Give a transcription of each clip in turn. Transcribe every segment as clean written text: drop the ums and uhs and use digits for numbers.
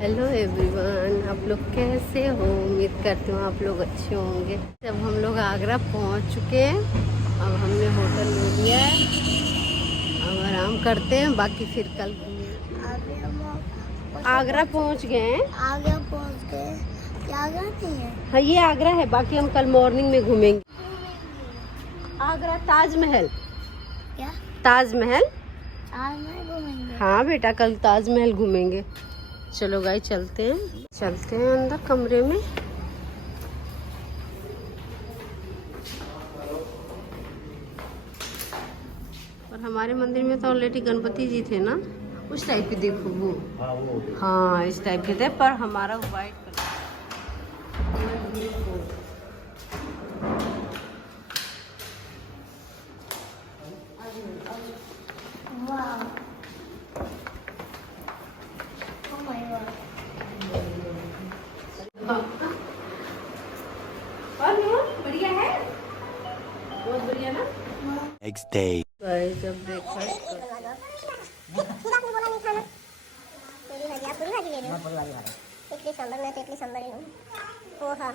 Hello everyone, आप लोग कैसे हो? उम्मीद करती हूँ आप लोग अच्छे होंगे। जब हम लोग आगरा पहुँच चुके हैं, अब हमने होटल ले लिया है, अब आराम करते हैं, बाकी फिर कल आगरा पहुँच गए हैं। आगरा पहुंच गए। क्या आगरा नहीं है? हाँ, ये आगरा है, बाकी हम कल मॉर्निंग में घूमेंगे। आगरा ताजमहल। क्या ताजमहल? आज नहीं घूमेंगे? हाँ बेटा, कल ताजमहल घूमेंगे। चलो गाइस, चलते हैं अंदर कमरे में। और हमारे मंदिर में तो ऑलरेडी गणपति जी थे ना, उस टाइप के देखो वो। हाँ, इस टाइप के थे, पर हमारा वाइट कलर। वाह, ओह माय गॉड। और बढ़िया है, बहुत बढ़िया ना। Next day. गाइस, अब ब्रेकफास्ट कर इडली सांभर, मैं तो इडली सांभर ही हूँ। ओ हाँ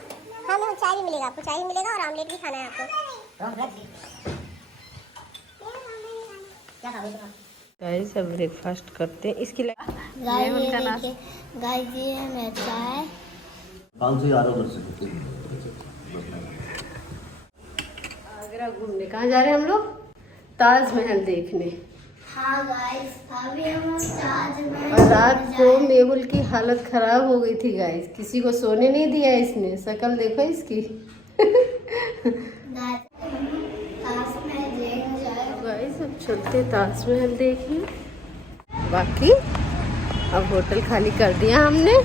हाँ, मैं चाय भी मिलेगा आपको, चाय भी मिलेगा और आमलेट भी खाना है आपको। क्या खाओगे? गाइस, अब ब्रेकफास्ट करते हैं। इसके लिए गाइस उनका ये नाश्ता। देखिए, गाइस ये है मेरा चाय। आगरा घूमने कहाँ जा रहे हैं हम लोग? ताजमहल देखने। हाँ गाइस, अभी हम ताजमहल। और रात को मेहुल की हालत खराब हो गई थी गाइस, किसी को सोने नहीं दिया इसने। शक्ल देखो इसकी। ताजमहल देखने जाए। गाइस, अब चलते ताजमहल देखने। बाकी अब होटल खाली कर दिया हमने,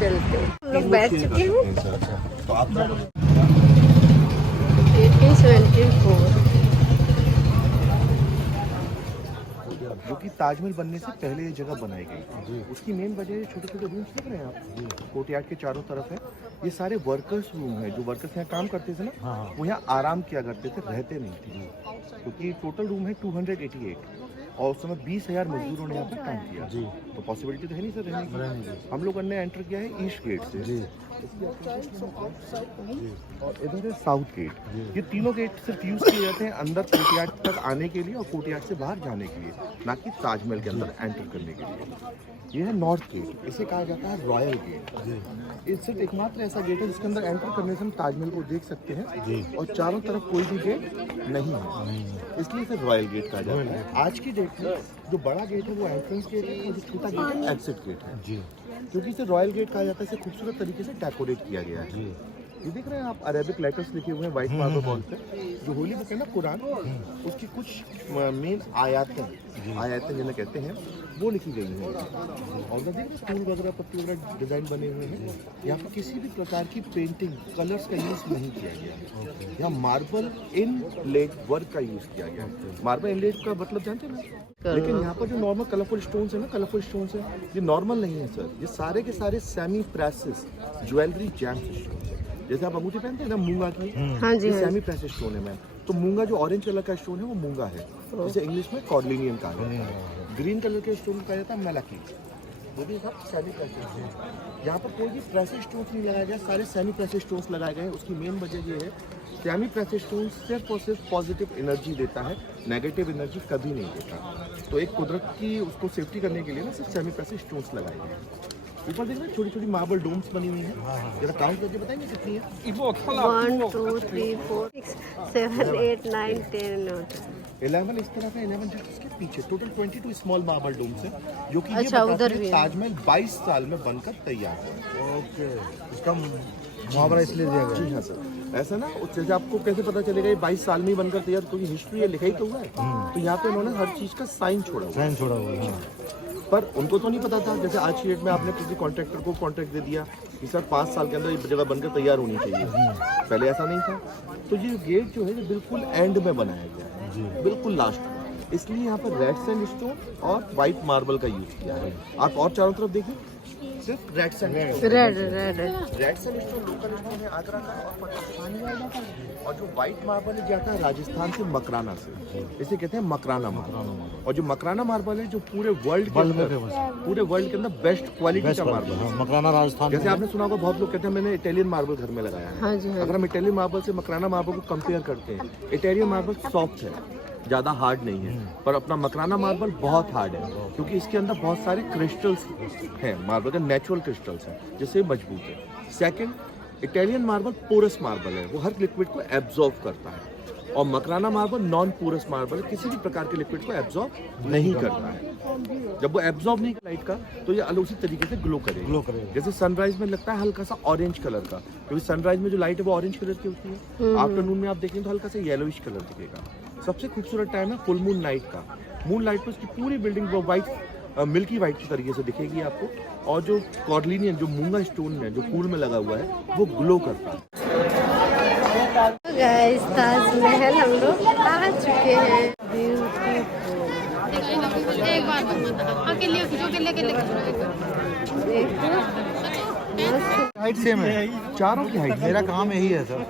चलते। हम लोग बैठ चुके हैं। 1874। जो कि ताजमहल बनने से पहले ये जगह बनाई गई थी। उसकी मेन वजह छोटे छोटे रूम्स देख रहे हैं आप, कोर्टयार्ड के चारों तरफ है। ये सारे वर्कर्स रूम है, जो वर्कर्स यहाँ काम करते थे ना, वो यहाँ आराम किया करते थे, रहते नहीं थे। क्योंकि टोटल रूम है 288 और उस समय 20,000 मजदूरों ने यहाँ पर काम किया। तो पॉसिबिलिटी तो है नहीं सर रहने की। हम लोग ने एंटर किया है ईस्ट गेट से, और इधर है साउथ गेट। ये तीनों गेट सिर्फ यूज किए जाते हैं अंदर कोर्टयार्ड तक आने के लिए और कोर्टयार्ड से बाहर जाने के लिए, ना कि ताजमहल के अंदर एंटर करने के लिए। ये है नॉर्थ गेट, इसे कहा जाता है रॉयल गेट। ये सिर्फ एकमात्र ऐसा गेट है जिसके अंदर एंटर करने से हम ताजमहल को देख सकते हैं, और चारों तरफ कोई भी गेट नहीं है, इसलिए इसे रॉयल गेट कहा जाता है। आज की डेट में जो बड़ा गेट है वो एंट्रेंस गेट है, और जो छोटा गेट है एग्जिट गेट है। क्योंकि इसे रॉयल गेट कहा जाता है, इसे खूबसूरत तरीके से डेकोरेट किया गया है। ये देख रहे हैं आप, अरेबिक लेटर्स लिखे हुए हैं व्हाइट मार्बल वॉल पे। जो होली बुक है ना कुरान, उसकी कुछ मेन आयतें जिन्हें कहते हैं, वो लिखी गई हैं। और देखिए फूल वगैरह, पत्ती वगैरह डिजाइन बने हुए हैं। यहाँ पर किसी भी प्रकार की पेंटिंग कलर्स का यूज नहीं किया गया है। यहाँ मार्बल इनलेड वर्क का यूज किया गया है। मार्बल इनलेड का मतलब जानते हैं ना? लेकिन यहाँ पर जो नॉर्मल कलरफुल स्टोन्स है ना, कलरफुल स्टोन्स है, ये नॉर्मल नहीं है सर। ये सारे के सारे semi precious jewellery gems stone है। जैसे आप अंगूठी पहनते हैं ना मूंगा की, हाँ जी, ये सेमी प्रेसिस स्टोन है मैम। तो मूंगा जो ऑरेंज कलर का स्टोन है वो मूंगा है, जिसे इंग्लिश में कॉर्लिनियन कहा जाता है। ग्रीन कलर के स्टोन कहा जाता है मेलाकी। वो भी सब सेमी प्रेसिस है। यहाँ पर कोई भी प्रेसिस स्टोन्स नहीं लगाया गया, सारे सेमी प्रेसिस स्टोन्स लगाए गए हैं। उसकी मेन वजह ये है, सेमी प्रेसिस स्टोन सिर्फ और सिर्फ पॉजिटिव एनर्जी देता है, नेगेटिव एनर्जी कभी नहीं देता। तो एक कुदरत की उसको सेफ्टी करने के लिए ना सिर्फ सेमी प्रेसिस स्टोन्स लगाए गए हैं। ऊपर देख रहे हैं छोटी छोटी मार्बल डोम्स बनी हुई हैं। जरा काउंट करके बताएंगे कितनी है? 1 2 3 4 6 7 8 9 10 11 इस तरफ है, 11 जस्ट इसके पीछे। टोटल 22 स्मॉल मार्बल डोम्स हैं, जो कि अच्छा, ये उधर बताते भी हैं है। ताजमहल 22 साल में बनकर तैयार है। ओके, इसका मुहावरा इसलिए दिया गया। जी हाँ सर, ऐसा ना जैसे आपको कैसे पता चलेगा ये 22 साल में ही बनकर तैयार, क्योंकि हिस्ट्री है, लिखा ही तो हुआ है। तो यहाँ पे उन्होंने हर चीज का साइन छोड़ा हुआ है। साइन छोड़ा हुआ है। पर उनको तो नहीं पता था। जैसे आज की डेट में आपने किसी कॉन्ट्रैक्टर को कॉन्ट्रैक्ट दे दिया कि सर 5 साल के अंदर ये जगह बनकर तैयार होनी चाहिए, पहले ऐसा नहीं था। तो ये गेट जो है ये बिल्कुल एंड में बनाया गया है, बिल्कुल लास्ट में, इसलिए यहाँ पर रेड सैंडस्टोन और व्हाइट मार्बल का यूज किया है। आप और चारों तरफ देखिए, सिर्फ red sandstone red sandstone local stone है आगरा का और जो व्हाइट मार्बल है जाता है राजस्थान से मकराना से, इसे कहते हैं मकराना मार्बल। और जो मकराना मार्बल है जो पूरे वर्ल्ड के अंदर बेस्ट क्वालिटी का मार्बल है। मकराना राजस्थान। जैसे आपने सुना होगा, बहुत लोग कहते हैं मैंने इटालियन मार्बल घर में लगाया है। हाँ जी, हाँ अगर हम इटालियन मार्बल से मकराना मार्बल को कंपेयर करते हैं, इटालियन मार्बल सॉफ्ट है, ज़्यादा हार्ड नहीं है, पर अपना मकराना मार्बल बहुत हार्ड है क्योंकि इसके अंदर बहुत सारे क्रिस्टल्स हैं, मार्बल के नेचुरल क्रिस्टल्स हैं जिससे मजबूत है। Second, Italian marble porous marble है, वो हर लिक्विड को एब्जॉर्ब करता है, और Makrana marble non porous marble किसी भी प्रकार के लिक्विड को एब्जॉर्ब नहीं करता है। जब वो एब्जॉर्ब नहीं कर लाइट का तो ये अलग उसी तरीके से ग्लो करेगा। जैसे सनराइज में लगता है हल्का सा ऑरेंज कलर का, क्योंकि सनराइज में जो लाइट है वो ऑरेंज कलर की होती है। आफ्टरनून में आप देखेंगे तो हल्का सा येलोइश कलर दिखेगा। सबसे खूबसूरत टाइम है फुल मून नाइट का। मून लाइट पर उसकी पूरी बिल्डिंग व्हाइट मिल्की वाइट की तरीके से दिखेगी आपको, और जो कॉर्लिनियन जो मूंगा स्टोन है जो पूल में लगा हुआ है वो ग्लो करता है। गाइस, ताजमहल हम लोग आ चुके हैं। एक बार अकेले हाइट सेम है, चारों की हाइट। मेरा काम यही है सर,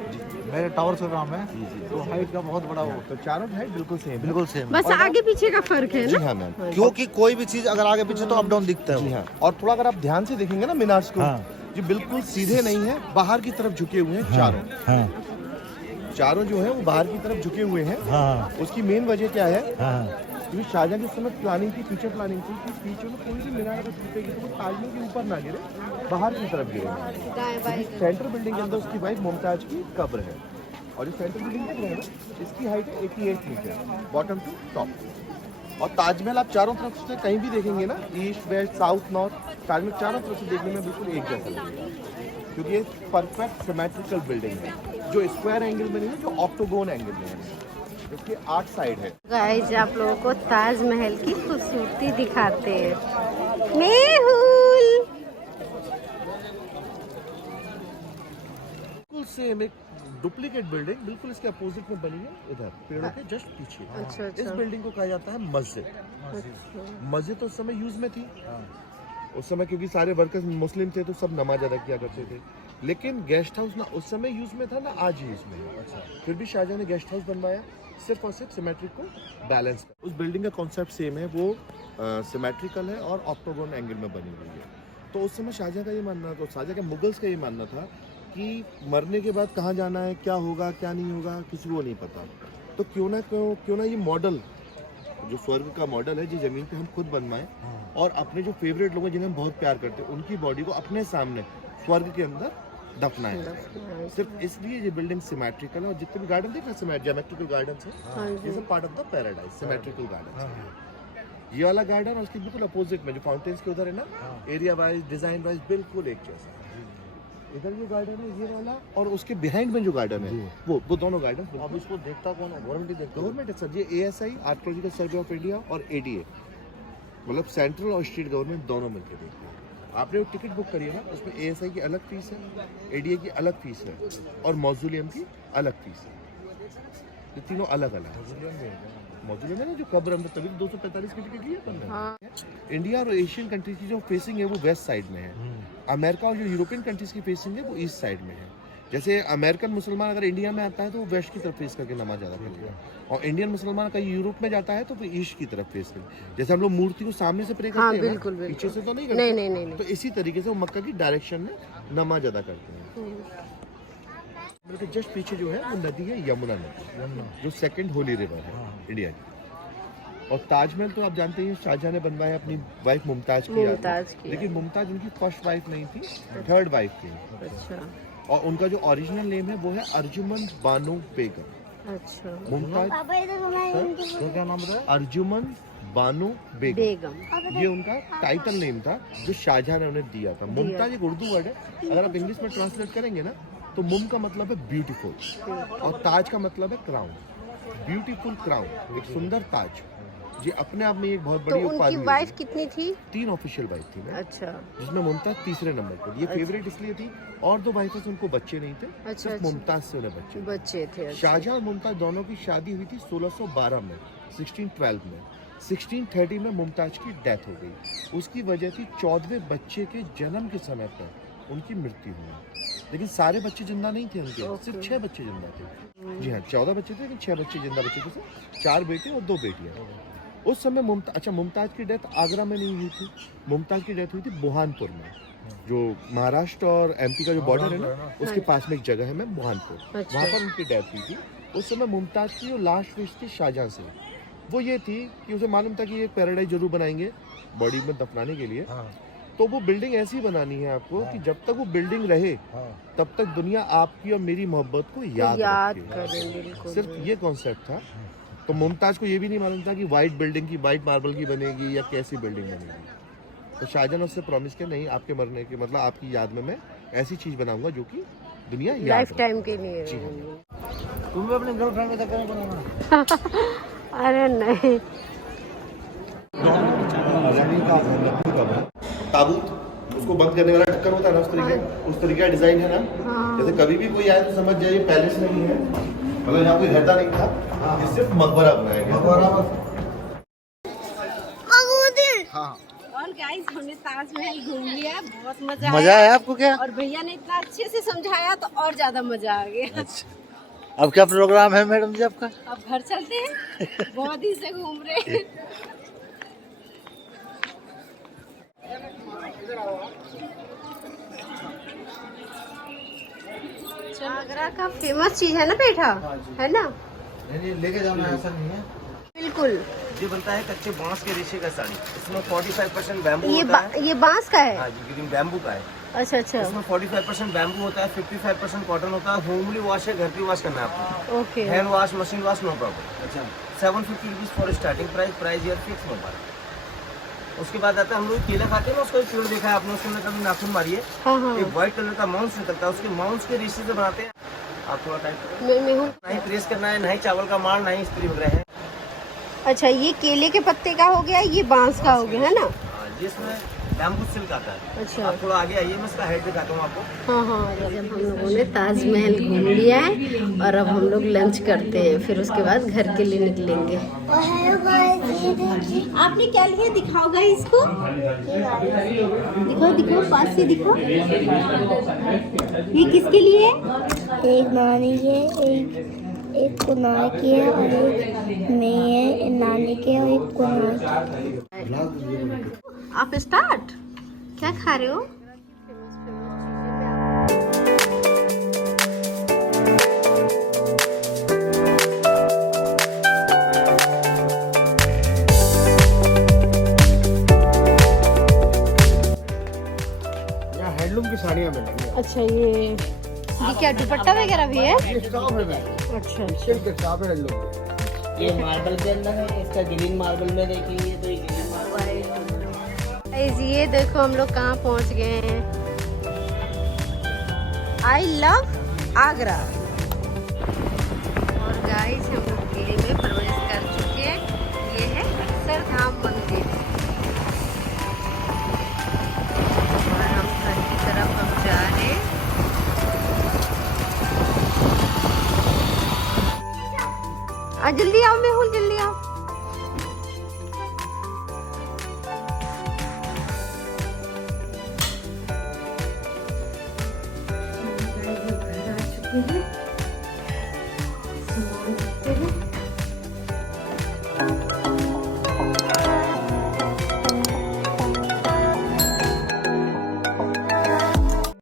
मेरे टावर का काम है, तो हाइट का बहुत बड़ा वो। तो चारों हाइट बिल्कुल सेम, बिल्कुल सेम। बस आगे पीछे का फर्क है जी ना। हाँ मैम, क्योंकि कोई भी चीज अगर आगे पीछे तो अप डाउन दिखता है। जी हाँ। और थोड़ा अगर आप ध्यान से देखेंगे ना मीनार्स को, हाँ। ये बिल्कुल सीधे नहीं है, बाहर की तरफ झुके हुए हैं चारों। हाँ, चारों जो है वो बाहर की तरफ झुके हुए हैं। हाँ, उसकी मेन वजह क्या है, हाँ, क्योंकि शाहजहां के समय प्लानिंग थी, फ्यूचर प्लानिंग थी कि फ्यूचर में कोई भी मीनार अगर टूटेगी तो वो ताजमहल के ऊपर ना गिरे, बाहर की तरफ गिरे। सेंट्रल बिल्डिंग के अंदर उसकी वाइफ मुमताज की कब्र है, और जो सेंट्रल बिल्डिंग देख रहे हैं ना, इसकी हाइट है 88 मीटर बॉटम टू टॉप। और ताजमहल आप चारों तरफ से कहीं भी देखेंगे ना, east west south north, Taj Mahal चारों तरफ से देखने में बिल्कुल एक जैसा लगेगा, क्योंकि ये परफेक्ट सिमेट्रिकल बिल्डिंग है, जो स्क्वायर एंगल में नहीं है, जो ऑक्टोगोन एंगल में है, इसके 8 साइड है। गाइस, आप लोगों को ताजमहल की खूबसूरती दिखाते हैं। मेहुल बिल्कुल सेम एक डुप्लीकेट बिल्डिंग बिल्कुल इसके अपोजिट में बनी है, इधर पेड़ों के जस्ट पीछे। अच्छा, इस अच्छा। बिल्डिंग को कहा जाता है मस्जिद। मस्जिद उस समय यूज में थी, उस समय क्योंकि सारे वर्कर्स मुस्लिम थे तो सब नमाज अदा किया करते थे। लेकिन गेस्ट हाउस ना उस समय यूज में था ना आज यूज में है। अच्छा। फिर भी शाहजहां ने गेस्ट हाउस बनवाया सिर्फ और सिर्फ सिमेट्रिक को बैलेंस कर। उस बिल्डिंग का कॉन्सेप्ट सेम है, वो सिमेट्रिकल है और ऑक्टोगोन एंगल में बनी हुई है। तो उस समय शाहजहां का ये मानना था, शाहजहां के मुगल्स का ये मानना था कि मरने के बाद कहाँ जाना है, क्या होगा क्या नहीं होगा, किसी को नहीं पता। तो क्यों ना ये मॉडल जो स्वर्ग का मॉडल है, जो जमीन पे हम खुद बनवाएं, और अपने जो फेवरेट लोग हैं जिन्हें हम बहुत प्यार करते हैं उनकी बॉडी को अपने सामने स्वर्ग के अंदर दफनाएं। सिर्फ इसलिए ये बिल्डिंग सिमेट्रिकल है। और जितने भी गार्डन देख रहे हैं ज्योमेट्रिकल गार्डन है, ये सब part of the paradise symmetrical garden. ये वाला गार्डन और उसके बिल्कुल अपोजिट में जो फाउंटेन्स के उधर है ना, एरिया वाइज डिजाइन वाइज बिल्कुल एक जैसा। इधर जो गार्डन है ये वाला, और उसके बिहाइंड में जो गार्डन है वो दोनों गार्डन। अब इसको देखता कौन है? गवर्नमेंट ही देखता। गवर्नमेंट है सर, ये ASI archaeological survey of India और ADA, मतलब सेंट्रल और स्टेट गवर्नमेंट दोनों मिलकर देखते हैं। आपने वो टिकट बुक करी है ना, उसमें ASI की अलग फीस है, ADA की अलग फीस है, और मौजूलियम की अलग फीस है। ये तीनों अलग अलग है। मौजूलियम है ना जो कब्र अंदर, तभी 245 की टिकट लिया। इंडिया और एशियन कंट्रीज की जो फेसिंग है वो वेस्ट साइड में है, अमेरिका और जो यूरोपियन कंट्रीज की फेसिंग है वो ईस्ट साइड में है। जैसे अमेरिकन मुसलमान अगर इंडिया में आता है तो वो वेस्ट की तरफ फेस करके नमाज अदा करेगा, और इंडियन मुसलमान कहीं यूरोप में जाता है तो वो ईस्ट की तरफ फेस करके। जैसे हम लोग मूर्ति को सामने से प्रे करते हैं, बिल्कुल, बिल्कुल। पीछे से तो नहीं करते। नहीं। तो इसी तरीके से वो मक्का की डायरेक्शन में नमाज अदा करते हैं। जस्ट पीछे जो है वो नदी है यमुना नदी, जो सेकंड होली रिवर है इंडिया की। और ताजमहल तो आप जानते हैं शाहजहां ने बनवाया अपनी वाइफ मुमताज की याद में। लेकिन मुमताज उनकी फर्स्ट वाइफ नहीं थी, थर्ड वाइफ थी। अच्छा। और उनका जो ओरिजिनल नेम है वो है अर्जुमंद बानो बेगम। अच्छा। मुमताज तो क्या नाम बताया? अर्जुमंद बानो बेगम, ये उनका टाइटल नेम था जो शाहजहां ने उन्हें दिया था। मुमताज एक उर्दू वर्ड है, अगर आप इंग्लिश में ट्रांसलेट करेंगे ना तो मुम का मतलब है ब्यूटीफुल, और ताज का मतलब है क्राउन। ब्यूटीफुल क्राउन, एक सुंदर ताज, ये अपने आप में एक बहुत बड़ी तो उपाधि उनकी वाइफ कितनी थी? 3 ऑफिशियल वाइफ थी मैम। अच्छा। जिसमें मुमताज तीसरे नंबर पर। ये फेवरेट इसलिए थी, और 2 वाइफ से उनको बच्चे नहीं थे। अच्छा, सिर्फ मुमताज से उन्हें बच्चे थे। अच्छा। शाहजहां और मुमताज दोनों की शादी हुई थी 1612 में, 1612 में। 1630 में मुमताज की डेथ हो गई। उसकी वजह थी 14वें बच्चे के जन्म के समय पर उनकी मृत्यु हुई, लेकिन सारे बच्चे जिंदा नहीं थे उनके, सिर्फ 6 बच्चे जिंदा थे। जी हाँ, 14 बच्चे थे लेकिन 6 बच्चे जिंदा बच्चे थे, 4 बेटे और 2 बेटियां। उस समय मुमताज की डेथ आगरा में नहीं हुई थी, मुमताज की डेथ हुई थी बुरहानपुर में, जो महाराष्ट्र और एमपी का जो बॉर्डर है ना, उसके पास में एक जगह है मैं बुरहानपुर, वहाँ पर उनकी डेथ हुई थी। उस समय मुमताज की जो लास्ट विश थी शाहजहां से, वो ये थी कि उसे मालूम था कि एक पैराडाइज जरूर बनाएंगे बॉडी में दफनाने के लिए। तो वो बिल्डिंग ऐसी बनानी है आपको कि जब तक वो बिल्डिंग रहे तब तक दुनिया आपकी और मेरी मोहब्बत को याद करे। सिर्फ ये कॉन्सेप्ट था। तो मुमताज को ये भी नहीं मालूम था कि वाइट बिल्डिंग की, वाइट मार्बल की बनेगी या कैसी बिल्डिंग बनेगी। तो शाहजहां ने उससे प्रॉमिस किया, नहीं आपके मरने के मतलब आपकी याद में मैं ऐसी चीज बनाऊंगा जो कि दुनिया लाइफ टाइम के लिए। तुम भी अपने गर्लफ्रेंड के चक्कर में बनाना। अरे नहीं, ताबूत उसको बंद करने वाला ढक्कन होता है ना, उस तरीके का डिजाइन है ना। जैसे कभी भी कोई आए तो समझ जाइए पैलेस नहीं है, मतलब यहाँ कोई रहता नहीं था, ये सिर्फ मकबरा बनाया गया। और गाइस हमने ताजमहल घूम लिया, बहुत मजा आया आपको क्या? और भैया ने इतना अच्छे से समझाया तो और ज्यादा मजा आ गया। अच्छा, अब क्या प्रोग्राम है मैडम जी आपका? अब घर चलते हैं, बहुत दिन से घूम रहे हैं। आगरा का फेमस चीज है ना पेठा, है ना? नहीं लेके जाना ऐसा नहीं है। बिल्कुल। ये बनता है कच्चे बांस के रेशे का साड़ी। इसमें 45% बैम्बू होता है। ये बांस का है? हाँ जी, लेकिन बैम्बू का है। अच्छा अच्छा। इसमें 45% बैम्बू होता है, 55% कॉटन होता है। होमली वॉश है, घर पे वॉश करना है आपको। Okay. Hand wash, machine wash no problem. अच्छा, 750 rupees for starting price year fix mobile. उसके बाद आता है, हम लोग केला खाते हैं ना, उसका पेड़ देखा है आपने, उसके अंदर कभी नाखून मारिए, एक व्हाइट कलर का माउंस निकलता है, उसके माउंस के रेशे से बनाते हैं। आप थोड़ा टाइट ना ही प्रेस करना है, ना ही चावल का मार, ना ही इस्त्री वगैरह है। अच्छा, ये केले के पत्ते का हो गया, ये बांस का हो गया, है ना? जिसमें बैम्बू सिल्क आता है। अच्छा, आप थोड़ा आगे आइए, मैं इसका हेड दिखाता हूँ आपको। हाँ हाँ। जब हम लोगों ने ताजमहल घूम लिया है और अब हम लोग लंच करते हैं, फिर उसके बाद घर के लिए निकलेंगे। आपने क्या लिया, दिखाओ गाइस इसको, दिखाओ दिखाओ, पास से दिखाओ। ये किसके लिए है? एक नानी के, एक कुनार की है और एक मेरे नानी के और एक कुनार की। आप स्टार्ट क्या खा रहे हो? यहाँ हैंडलूम की साड़ियाँ मिलेंगी। अच्छा, ये क्या दुपट्टा वगैरह भी है? स्टॉप है मैम। अच्छा अच्छा। सिल्क स्टॉप है हैंडलूम। ये मार्बल के अंदर है, इसका ग्रीन मार्बल में देखेंगे तो ये ग्रीन मार्बल। ये देखो हम लोग कहाँ पहुँच गए हैं। I love Agra. और गाइस हम लोग किले में प्रवेश कर चुके हैं। ये है अक्षरधाम मंदिर और हम घर की तरफ हम जा रहे हैं। जल्दी आओ मेहुल, जल्दी आओ। घर आ चुके हैं।